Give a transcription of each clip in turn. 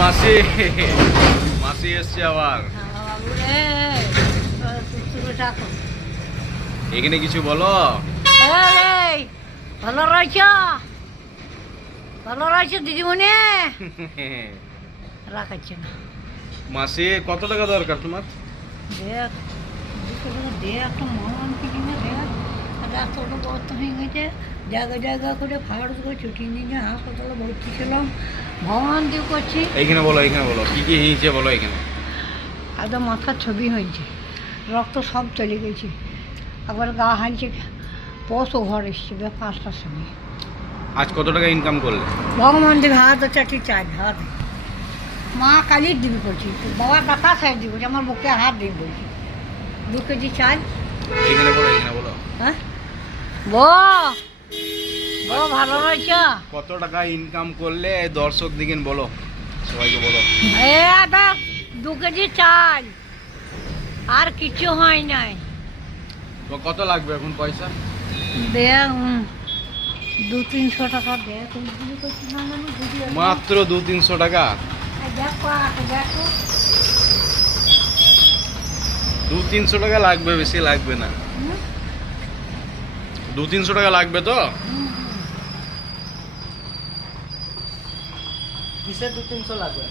মাসি মাসি এসছে আবার। এখানে কিছু বলো। ভালো রয়েছ? ভালো রয়েছ দিদিমণি? রাখাচ্ছে না। মাসি কত টাকা দরকার তোমার? দেখ 200 টাকা দে, একটা মহান কিনে দেখ। রাস্তাটা বর্ত হয়ে গেছে, জায়গা জায়গা করে ফাড় করছি, 3 দিনে হাসপাতালে ভর্তি ছিলাম, ভগবান দিয়ে করছি। এইখানে বলো, এইখানে বলো কি কি হয়েছে বলো। এখানে একদম মাথার ছবি হয়েছে, রক্ত সব চলে গেছে, একবার গা হানছে, পশও ঘর এসছে 5টার সময়। আজ কত টাকা ইনকাম করলে? ভগবান দেবে হাত চাটি চাই হাত, মা কালির দিবি করছি, বাবা টাকা সাহেব দিব, আমার বুকে হাত দিবি বলছি। 2 কেজি চাল। এখানে বলো, এখানে বলো। হ্যাঁ বো ভালো রয়েছ? কত টাকা ইনকাম করলে দর্শক দিকেন বলো, সবাইকে বলো। 2 কেজি চাল, আর কিছু হয় নাই। তো কত লাগবে এখন পয়সা? দেখ 200-300 টাকা দেখ। মাত্র 200-300 টাকা? 200-300 টাকা লাগবে, বেশি লাগবে না। 200-300 টাকা লাগবে তো? কিসে 200-300 লাগবে?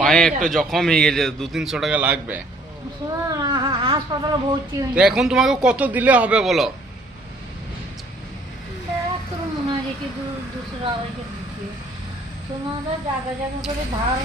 পায়ে একটা জখম হয়ে গেছে, 200-300 টাকা লাগবে। হাসপাতালে ভর্তি তো হয়েছে। এখন তোমাকে কত দিলে হবে বলো? মনে হয় যে 200 টাকা দিচ্ছে, তোমাদের জায়গা জায়গা করে ভাড়া